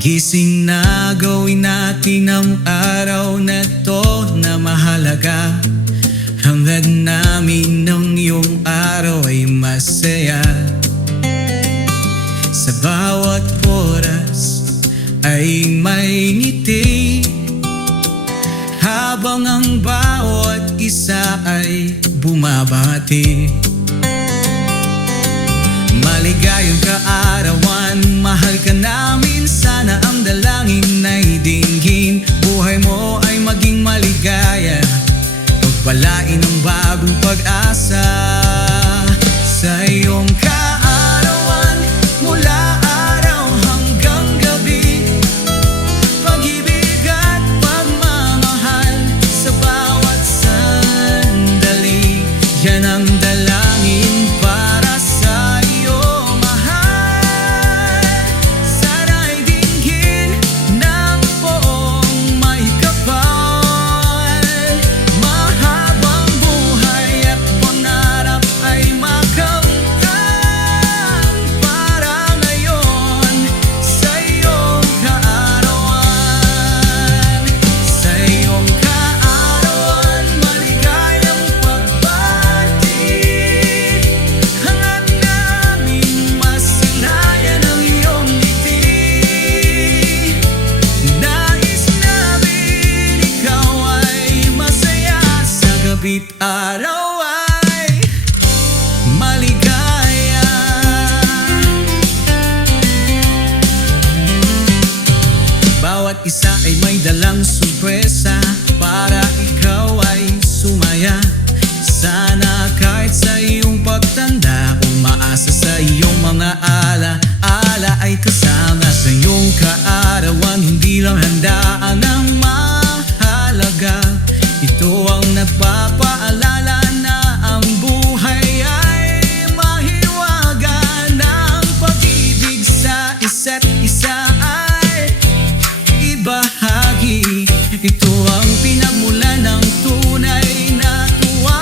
Gising na, gawin natin ang araw na to na mahalaga. Hangad namin ng iyong araw ay masaya. Sa bawat oras ay may ngiti, habang ang bawat isa ay bumabati. Maligayang kaarawan, mahal ka namin. Sana ang dalangin ay dinggin, buhay mo ay maging maligaya. Pagpalain ng bagong pag-asa sa iyong kaarawan. Mula araw hanggang gabi, pag-ibig at pagmamahal sa bawat sandali. Yan ang dalangin para sa iyo, mahal. Sana'y dinggin ng poong may kapal. Mahabang buhay at pangarap ay makamtan para ngayon sa iyong kaarawan. Sa iyong kaarawan, maligayang pagbati. Hangad namin masilayan ang iyong ngiti. Nais namin ikaw ay masaya, sa gabi't araw ay maligaya. Bawat isa ay may dalang sorpresa para ikaw ay sumaya. Sana kahit sa iyong pagtanda, umaasa sa iyong mga ala-ala ay kasama sa iyong kaarawan. Hindi lang handaan ang mahalaga, ito ang nagpapaalala na ang buhay ay mahiwaga. Ng pag-ibig sa isa't isa ay ibahagi, ito ang pinagmulan ng tunay na tuwa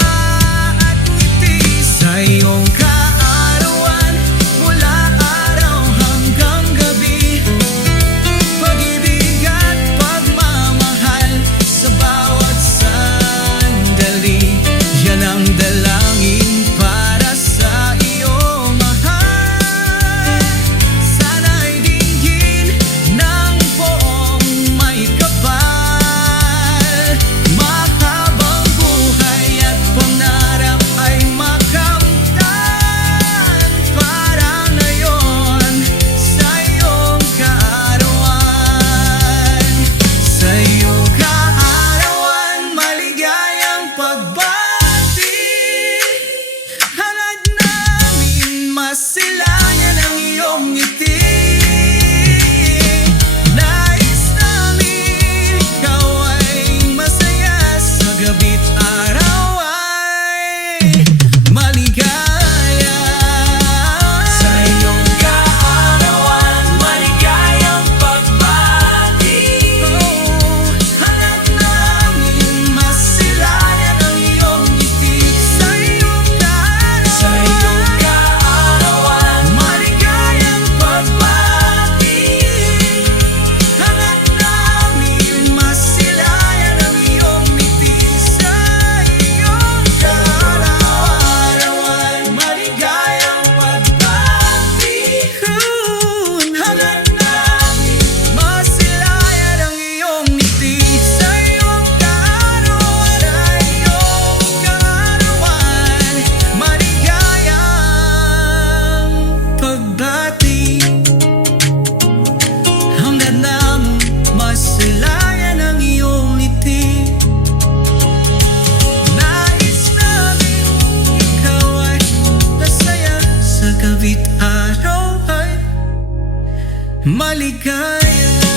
at ngiti. Sa iyong kaarawan, mula araw hanggang gabi, pag-ibig at pagmamahal sa bawat sandali. Yan ang dalangin para sa iyo, mahal. Sana'y dinggin ng poong may kapal. Mahabang buhay at pangarap ay makamtan para ngayon sa iyong kaarawan. Sa iyong kaarawan, maligayang pagbati. Hangad namin masilayan ang iyong ngiti. Nais namin ikaw ay masaya, sa gabi't araw ay maligaya. Sa iyong kaarawan, maligayang pagbati. Hangad namin masilayan ang iyong ngiti. Sa iyong kaarawan, maligayang pagbati. Hangad namin masilayan ang iyong ngiti. Sa iyong kaarawan, maligayang pagbati. Hangad namin masilayan ang iyong ngiti. Sa iyong kaarawan, maligayang pagbati. Hangad namin masilayan ang iyong ngiti. Nais namin ikaw ay masaya, sa gabi't araw ay maligaya.